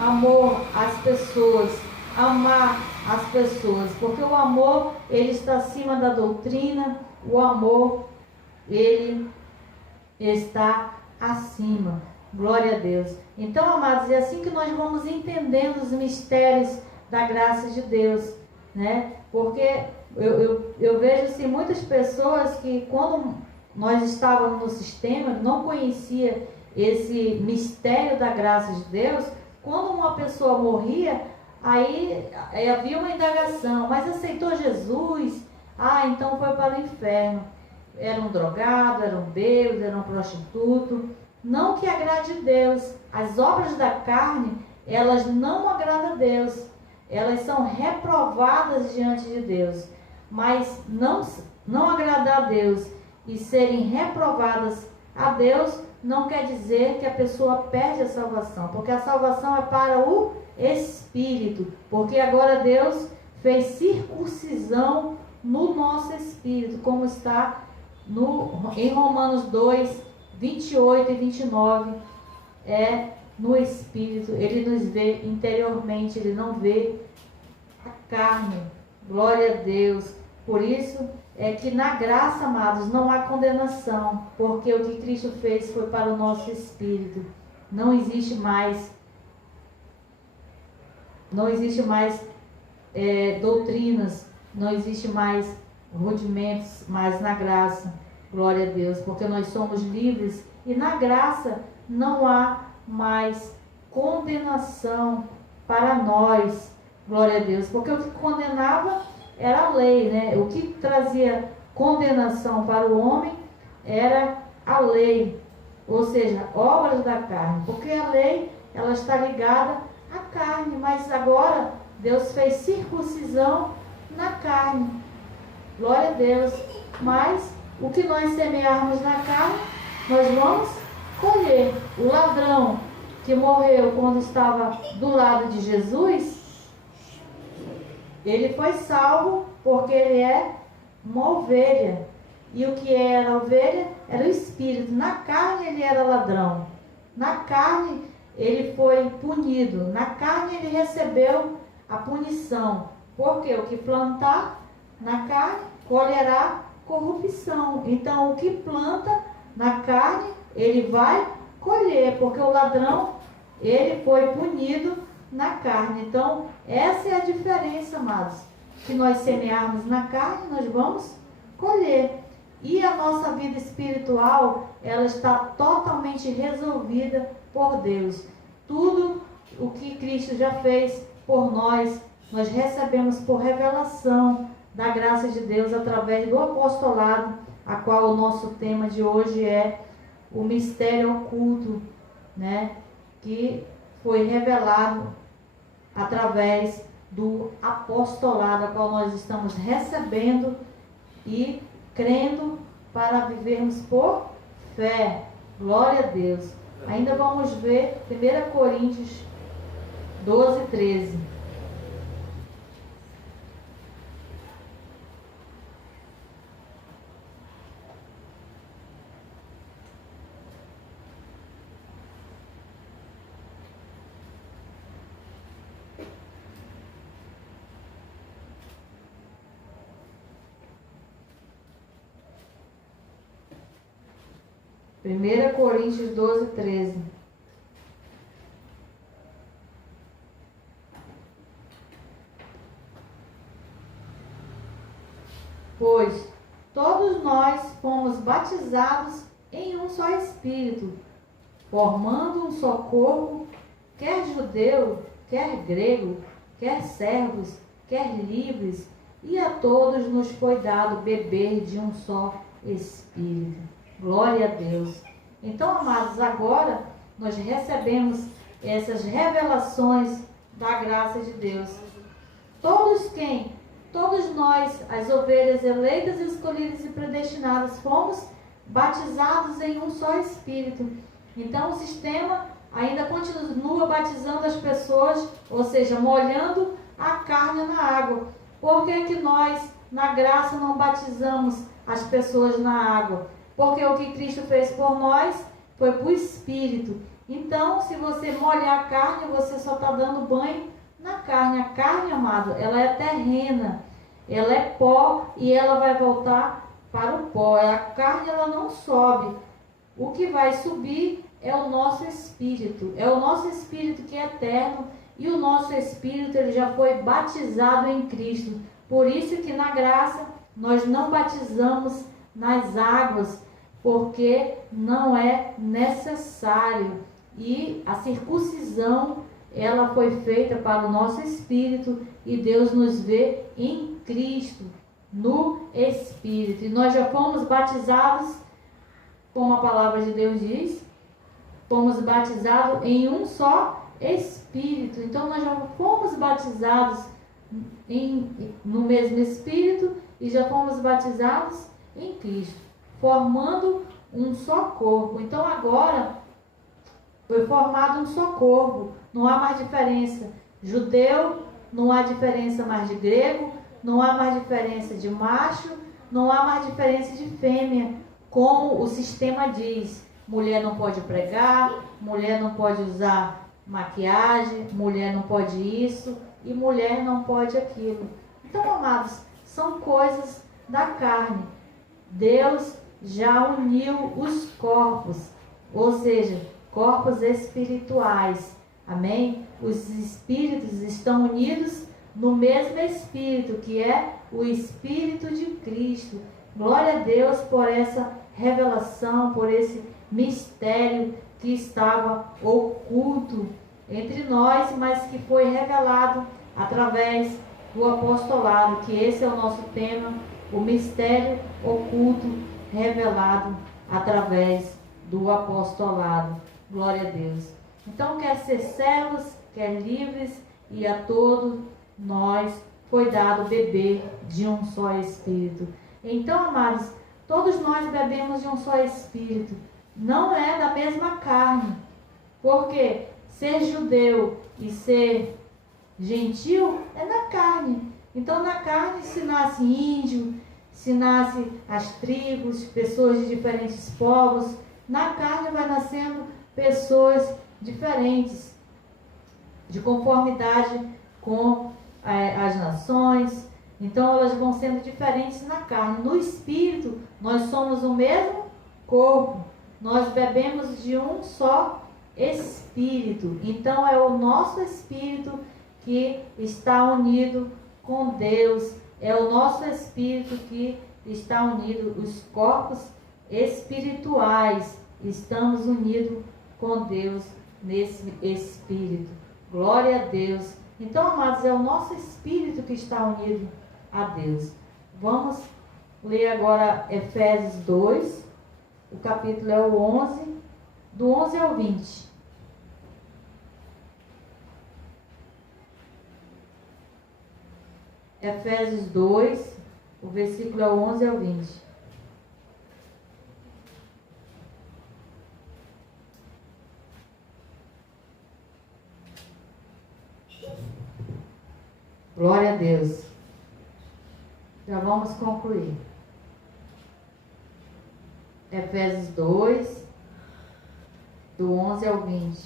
Amor às pessoas. Amar as pessoas. Porque o amor, ele está acima da doutrina. O amor, ele está acima. Glória a Deus. Então, amados, é assim que nós vamos entendendo os mistérios da graça de Deus, né? Porque eu vejo assim, muitas pessoas que quando nós estávamos no sistema, não conhecia esse mistério da graça de Deus. Quando uma pessoa morria, aí havia uma indagação, mas aceitou Jesus? Ah, então foi para o inferno. Era um drogado, era um bêbado, era um prostituto. Não que agrade a Deus. As obras da carne, elas não agradam a Deus. Elas são reprovadas diante de Deus. Mas não agradar a Deus e serem reprovadas a Deus não quer dizer que a pessoa perde a salvação. Porque a salvação é para o espírito. Porque agora Deus fez circuncisão no nosso espírito, como está em Romanos 2, 28 e 29, é no espírito. Ele nos vê interiormente, ele não vê a carne. Glória a Deus. Por isso é que na graça, amados, não há condenação, porque o que Cristo fez foi para o nosso espírito. Não existe mais doutrinas, não existe mais rudimentos, mais na graça. Glória a Deus, porque nós somos livres e na graça não há mais condenação para nós. Glória a Deus. Porque o que condenava era a lei, né? O que trazia condenação para o homem era a lei, ou seja, obras da carne. Porque a lei, ela está ligada à carne, mas agora Deus fez circuncisão na carne. Glória a Deus. Mas o que nós semearmos na carne, nós vamos colher. O ladrão que morreu quando estava do lado de Jesus, ele foi salvo porque ele é uma ovelha. E o que era a ovelha era o espírito. Na carne ele era ladrão. Na carne ele foi punido. Na carne ele recebeu a punição. Porque o que plantar na carne colherá corrupção. Então o que planta na carne ele vai colher. Porque o ladrão ele foi punido na carne. Então essa é a diferença, amados. Se nós semearmos na carne, nós vamos colher. E a nossa vida espiritual, ela está totalmente resolvida por Deus. Tudo o que Cristo já fez por nós, nós recebemos por revelação da graça de Deus através do apostolado, a qual o nosso tema de hoje é o mistério oculto, né? Que foi revelado através do apostolado, a qual nós estamos recebendo e crendo para vivermos por fé. Glória a Deus. Ainda vamos ver 1 Coríntios 12, 13. Primeira Coríntios 12, 13. Pois todos nós fomos batizados em um só Espírito, formando um só corpo, quer judeu, quer grego, quer servos, quer livres, e a todos nos foi dado beber de um só Espírito. Glória a Deus. Então, amados, agora nós recebemos essas revelações da graça de Deus. Todos nós, as ovelhas eleitas, escolhidas e predestinadas, fomos batizados em um só Espírito. Então o sistema ainda continua batizando as pessoas, ou seja, molhando a carne na água. Por que nós, na graça, não batizamos as pessoas na água? Porque o que Cristo fez por nós foi para o Espírito. Então, se você molhar a carne, você só está dando banho na carne. A carne, amado, ela é terrena. Ela é pó e ela vai voltar para o pó. A carne, ela não sobe. O que vai subir é o nosso Espírito. É o nosso Espírito que é eterno. E o nosso Espírito, ele já foi batizado em Cristo. Por isso que na graça, nós não batizamos nas águas, porque não é necessário. E a circuncisão, ela foi feita para o nosso espírito, e Deus nos vê em Cristo, no Espírito. E nós já fomos batizados, como a palavra de Deus diz, fomos batizados em um só Espírito. Então nós já fomos batizados no mesmo Espírito e já fomos batizados em Cristo, formando um só corpo. Então agora foi formado um só corpo. Não há mais diferença judeu, não há diferença mais de grego, não há mais diferença de macho, não há mais diferença de fêmea, como o sistema diz. Mulher não pode pregar, mulher não pode usar maquiagem, mulher não pode isso e mulher não pode aquilo. Então, amados, são coisas da carne. Deus já uniu os corpos, ou seja, corpos espirituais. Amém? Os espíritos estão unidos no mesmo Espírito, que é o Espírito de Cristo. Glória a Deus por essa revelação, por esse mistério que estava oculto entre nós, mas que foi revelado através do apostolado, que esse é o nosso tema, o mistério oculto revelado através do apostolado. Glória a Deus. Então, quer ser cegos, quer livres, e a todos nós foi dado beber de um só Espírito. Então, amados, todos nós bebemos de um só Espírito. Não é da mesma carne. Porque ser judeu e ser gentil é na carne. Então, na carne se nasce índio, se nasce as tribos, pessoas de diferentes povos. Na carne vai nascendo pessoas diferentes, de conformidade com as nações. Então, elas vão sendo diferentes na carne. No Espírito, nós somos o mesmo corpo. Nós bebemos de um só Espírito. Então, é o nosso Espírito que está unido com Deus. É o nosso Espírito que está unido. Os corpos espirituais estamos unidos com Deus nesse Espírito. Glória a Deus. Então, amados, é o nosso Espírito que está unido a Deus. Vamos ler agora Efésios 2. O capítulo é o 11, do 11 ao 20. Efésios 2, o versículo é o 11 ao 20. Glória a Deus. Já vamos concluir. Efésios 2, do 11 ao 20.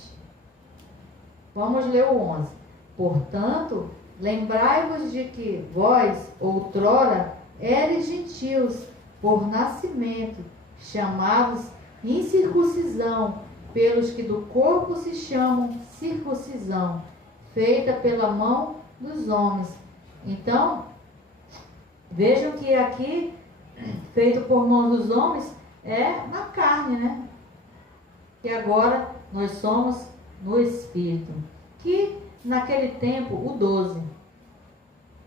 Vamos ler o 11. Portanto, lembrai-vos de que vós, outrora, eres gentios, por nascimento, chamados incircuncisão, pelos que do corpo se chamam circuncisão, feita pela mão dos homens. Então, vejam que aqui, feito por mão dos homens, é na carne, né? E agora nós somos no Espírito. Que naquele tempo, o 12,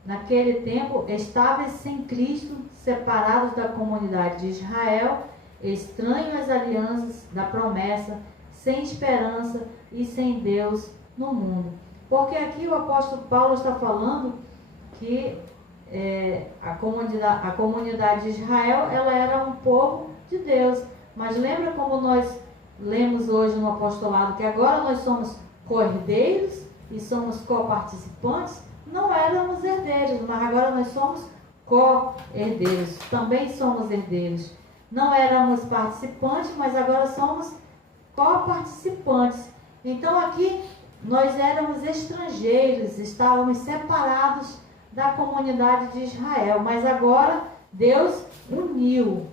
naquele tempo estáveis sem Cristo, separados da comunidade de Israel, estranhos às alianças da promessa, sem esperança e sem Deus no mundo. Porque aqui o apóstolo Paulo está falando que a comunidade de Israel, ela era um povo de Deus. Mas lembra como nós lemos hoje no apostolado, que agora nós somos co-herdeiros e somos co-participantes? Não éramos herdeiros, mas agora nós somos co-herdeiros. Também somos herdeiros. Não éramos participantes, mas agora somos co-participantes. Então aqui nós éramos estrangeiros, estávamos separados da comunidade de Israel, mas agora Deus uniu.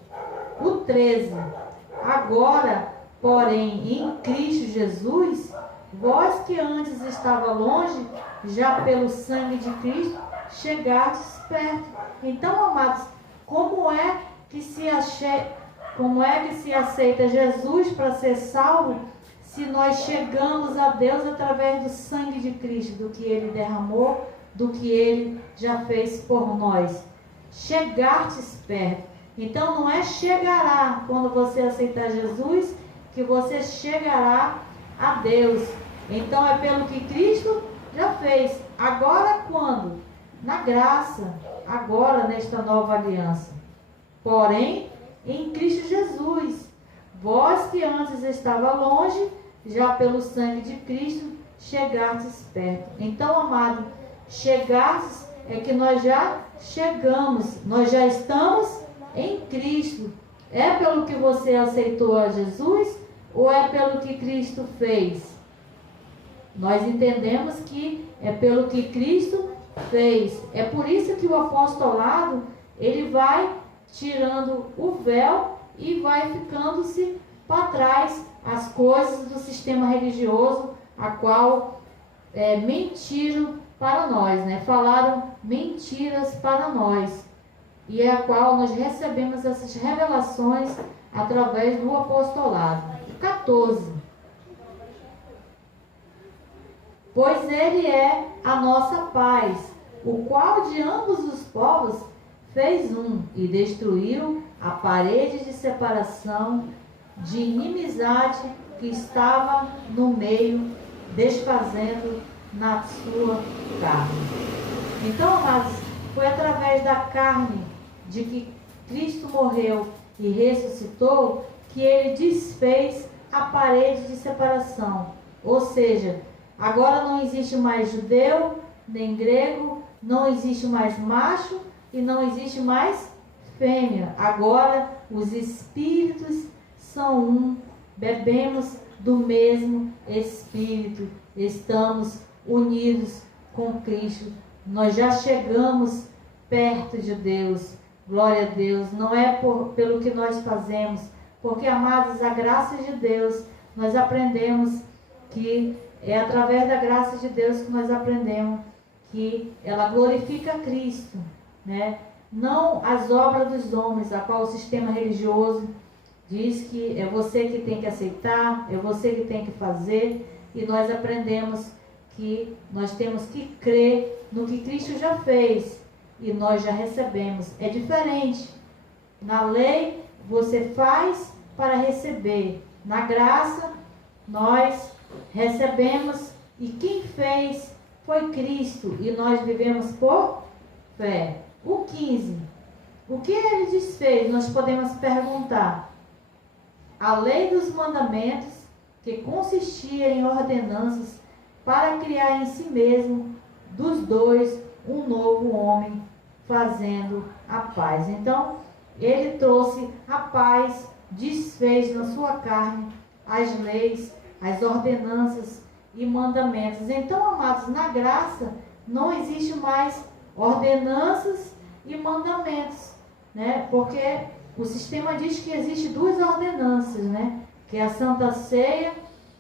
O 13. Agora, porém, em Cristo Jesus, vós que antes estava longe, já pelo sangue de Cristo, chegastes perto. Então, amados, como é que se aceita Jesus para ser salvo, se nós chegamos a Deus através do sangue de Cristo, do que Ele derramou, do que Ele já fez por nós? Chegastes perto. Então não é chegará, quando você aceitar Jesus, que você chegará a Deus. Então é pelo que Cristo já fez. Agora quando? Na graça. Agora nesta nova aliança. Porém, em Cristo Jesus, vós que antes estava longe, já pelo sangue de Cristo, chegastes perto. Então, amado, chegastes é que nós já chegamos, nós já estamos em Cristo. É pelo que você aceitou a Jesus ou é pelo que Cristo fez? Nós entendemos que é pelo que Cristo fez. É por isso que o apostolado, ele vai tirando o véu e vai ficando-se para trás as coisas do sistema religioso, a qual mentiram para nós, né? Falaram mentiras para nós, e é a qual nós recebemos essas revelações através do apostolado. 14. pois ele é a nossa paz, o qual de ambos os povos fez um e destruiu a parede de separação, de inimizade que estava no meio, desfazendo na sua carne. Então, amados, foi através da carne de que Cristo morreu e ressuscitou que ele desfez a parede de separação. Ou seja, agora não existe mais judeu, nem grego, não existe mais macho e não existe mais fêmea. Agora os espíritos são um, bebemos do mesmo Espírito, estamos unidos com Cristo. Nós já chegamos perto de Deus. Glória a Deus. Não é pelo que nós fazemos, porque, amados, a graça de Deus, nós aprendemos que é através da graça de Deus que nós aprendemos que ela glorifica Cristo, né? Não as obras dos homens, a qual o sistema religioso diz que é você que tem que aceitar, é você que tem que fazer, e nós aprendemos que nós temos que crer no que Cristo já fez e nós já recebemos. É diferente. Na lei você faz para receber. Na graça nós recebemos e quem fez foi Cristo e nós vivemos por fé. O 15. O que ele desfez? Nós podemos perguntar. A lei dos mandamentos, que consistia em ordenanças para criar em si mesmo dos dois um novo homem, fazendo a paz. Então, ele trouxe a paz, desfez na sua carne as leis, as ordenanças e mandamentos. Então, amados, na graça não existe mais ordenanças e mandamentos, né? Porque o sistema diz que existe duas ordenanças, né? Que é a Santa Ceia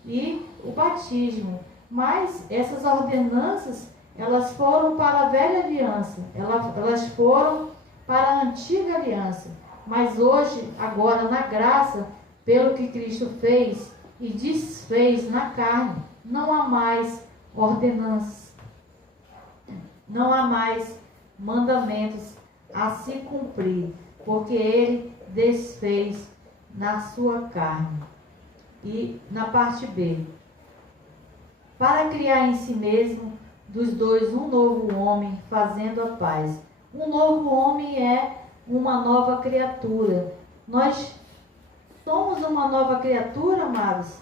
e o batismo. Mas essas ordenanças, elas foram para a velha aliança, elas foram para a antiga aliança. Mas hoje, agora na graça, pelo que Cristo fez e desfez na carne, não há mais ordenanças, não há mais mandamentos a se cumprir, porque ele desfez na sua carne. E na parte B, para criar em si mesmo dos dois um novo homem, fazendo a paz. Um novo homem é uma nova criatura. Nós somos uma nova criatura, amados,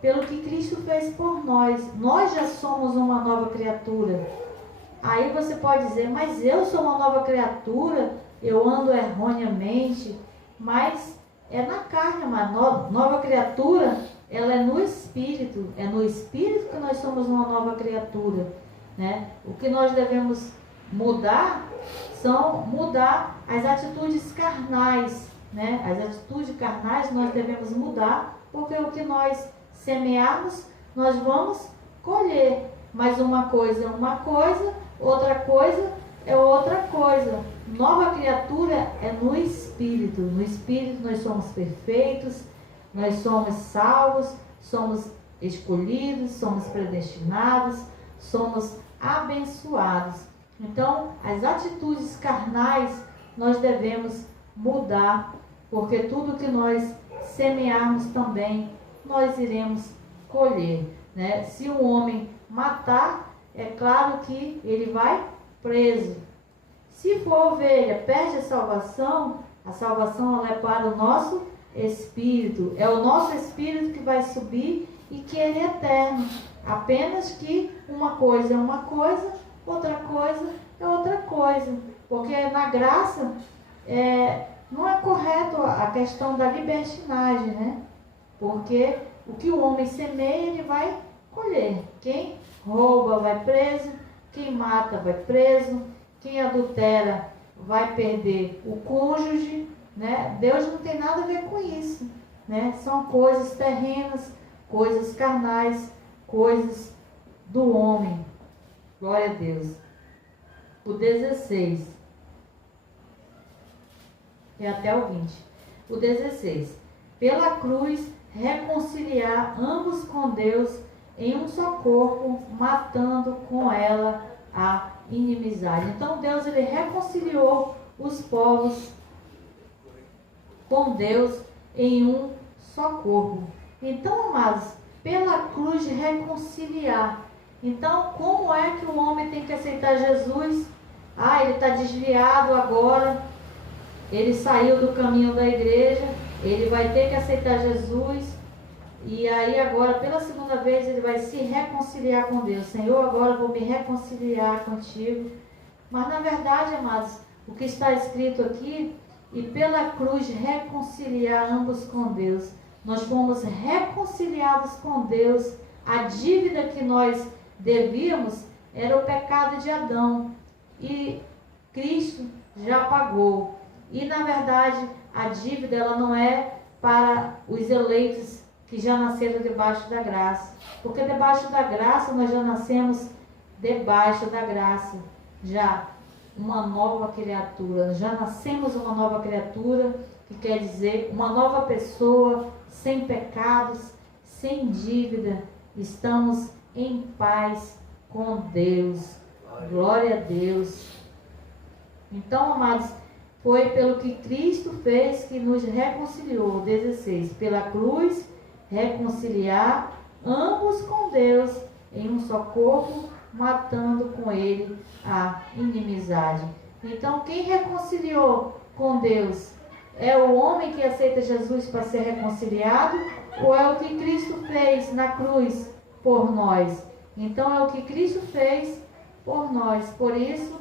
pelo que Cristo fez por nós. Nós já somos uma nova criatura. Aí você pode dizer, mas eu sou uma nova criatura, eu ando erroneamente, mas é na carne, amado. Nova criatura, ela é no Espírito. É no Espírito que nós somos uma nova criatura, né? O que nós devemos mudar são mudar as atitudes carnais, né? As atitudes carnais nós devemos mudar, porque o que nós semearmos, nós vamos colher. Mas uma coisa é uma coisa, outra coisa é outra coisa. Nova criatura é no Espírito. No Espírito nós somos perfeitos, nós somos salvos, somos escolhidos, somos predestinados, somos abençoados. Então, as atitudes carnais nós devemos mudar, porque tudo que nós semearmos também, nós iremos colher, né? Se um homem matar, é claro que ele vai preso. Se for ovelha, perde a salvação ela é para o nosso espírito. É o nosso espírito que vai subir e que ele é eterno. Apenas que uma coisa é uma coisa, outra coisa é outra coisa. Porque na graça não é correto a questão da libertinagem, né? Porque o que o homem semeia, ele vai colher. Quem rouba vai preso, quem mata vai preso, quem adultera vai perder o cônjuge, né? Deus não tem nada a ver com isso, né? São coisas terrenas, coisas carnais, coisas do homem. Glória a Deus. O 16. É até o 20. O 16. Pela cruz, reconciliar ambos com Deus, em um só corpo, matando com ela a inimizade. Então Deus, ele reconciliou os povos com Deus em um só corpo. Então, amados, pela cruz reconciliar. Então, como é que o homem tem que aceitar Jesus? Ele está desviado agora, ele saiu do caminho da igreja, ele vai ter que aceitar Jesus. E aí agora, pela segunda vez, ele vai se reconciliar com Deus. Senhor, agora eu vou me reconciliar contigo. Mas na verdade, amados, o que está escrito aqui, e pela cruz reconciliar ambos com Deus. Nós fomos reconciliados com Deus. A dívida que nós devíamos era o pecado de Adão. E Cristo já pagou. E na verdade, a dívida ela não é para os eleitos que já nasceram debaixo da graça. Porque debaixo da graça nós já nascemos debaixo da graça. Já uma nova criatura. Já nascemos uma nova criatura, que quer dizer uma nova pessoa, sem pecados, sem dívida. Estamos em paz com Deus. Glória a Deus. Então, amados, foi pelo que Cristo fez que nos reconciliou. 16. Pela cruz, reconciliar ambos com Deus em um só corpo, matando com ele a inimizade. Então, quem reconciliou com Deus é o homem que aceita Jesus para ser reconciliado, ou é o que Cristo fez na cruz por nós? Então, é o que Cristo fez por nós. Por isso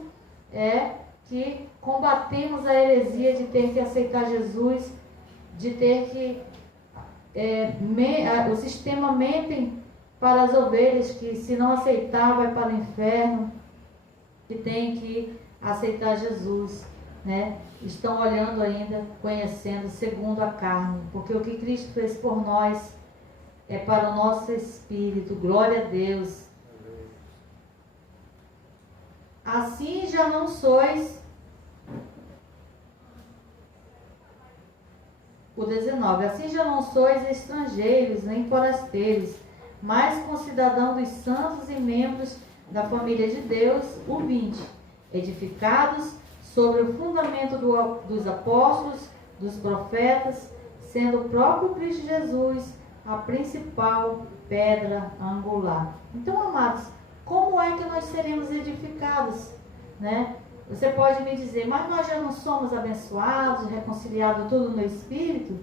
é que combatemos a heresia de ter que aceitar Jesus, de ter que o sistema mentem para as ovelhas, que se não aceitar vai para o inferno, que tem que aceitar Jesus, né? Estão olhando ainda, conhecendo segundo a carne, porque o que Cristo fez por nós é para o nosso espírito. Glória a Deus. Assim já não sois, o 19, assim já não sois estrangeiros nem forasteiros, mas concidadãos dos santos e membros da família de Deus. O 20, edificados sobre o fundamento dos apóstolos, dos profetas, sendo o próprio Cristo Jesus a principal pedra angular. Então, amados, como é que nós seremos edificados, né? Você pode me dizer, mas nós já não somos abençoados, reconciliados tudo no Espírito,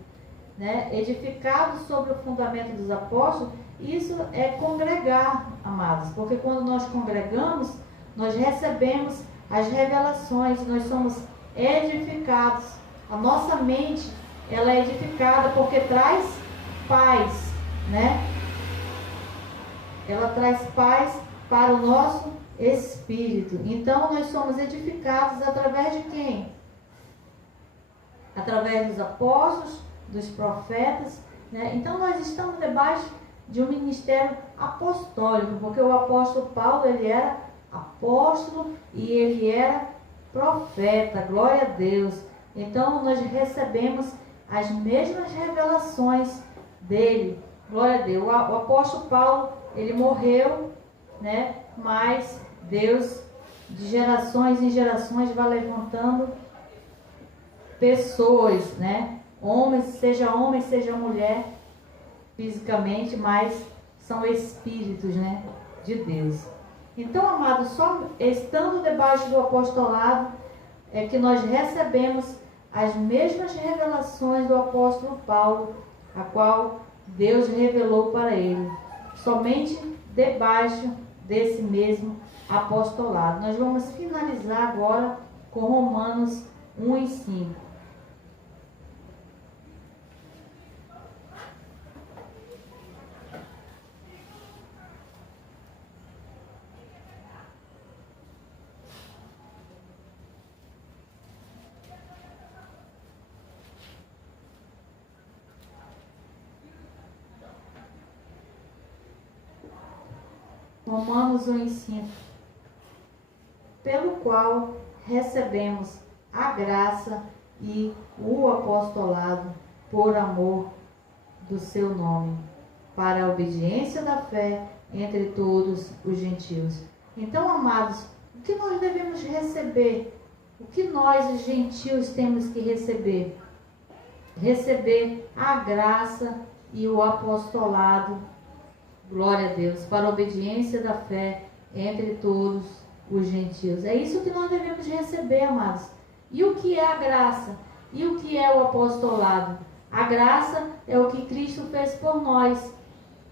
né? Edificados sobre o fundamento dos apóstolos. Isso é congregar, amados, porque quando nós congregamos, nós recebemos as revelações, nós somos edificados. A nossa mente, ela é edificada porque traz paz, né? Ela traz paz para o nosso espírito. Então, nós somos edificados através de quem? Através dos apóstolos, dos profetas, né? Então, nós estamos debaixo de um ministério apostólico, porque o apóstolo Paulo, ele era apóstolo e ele era profeta. Glória a Deus. Então, nós recebemos as mesmas revelações dele. Glória a Deus. O apóstolo Paulo, ele morreu, né? Mas Deus, de gerações em gerações, vai levantando pessoas, né? Homem, seja mulher, fisicamente, mas são espíritos, né? De Deus. Então, amados, só estando debaixo do apostolado é que nós recebemos as mesmas revelações do apóstolo Paulo, a qual Deus revelou para ele. Somente debaixo desse mesmo apostolado. Nós vamos finalizar agora com Romanos 1 e 5. Romanos 1 e 5. Pelo qual recebemos a graça e o apostolado por amor do seu nome, para a obediência da fé entre todos os gentios. Então, amados, o que nós devemos receber? O que nós, os gentios, temos que receber? Receber a graça e o apostolado, glória a Deus, para a obediência da fé entre todos os gentios. É isso que nós devemos receber, amados. E o que é a graça? E o que é o apostolado? A graça é o que Cristo fez por nós.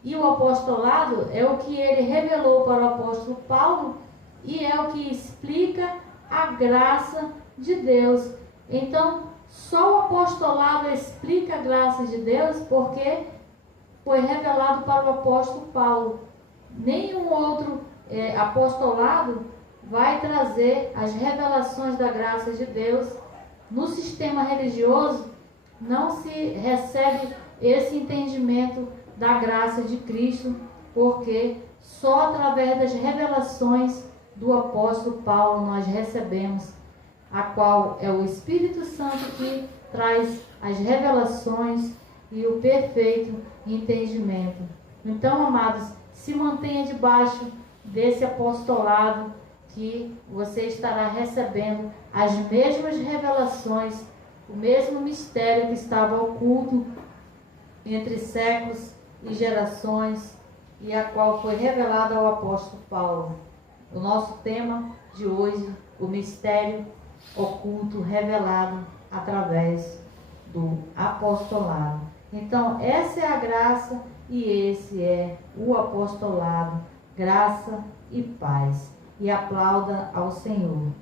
E o apostolado é o que ele revelou para o apóstolo Paulo e é o que explica a graça de Deus. Então, só o apostolado explica a graça de Deus porque foi revelado para o apóstolo Paulo. Nenhum outro apostolado vai trazer as revelações da graça de Deus. No sistema religioso, não se recebe esse entendimento da graça de Cristo, porque só através das revelações do apóstolo Paulo nós recebemos, a qual é o Espírito Santo que traz as revelações e o perfeito entendimento. Então, amados, se mantenha debaixo desse apostolado que você estará recebendo as mesmas revelações, o mesmo mistério que estava oculto entre séculos e gerações e a qual foi revelado ao apóstolo Paulo. O nosso tema de hoje, o mistério oculto revelado através do apostolado. Então, essa é a graça e esse é o apostolado, graça e paz. E aplauda ao Senhor.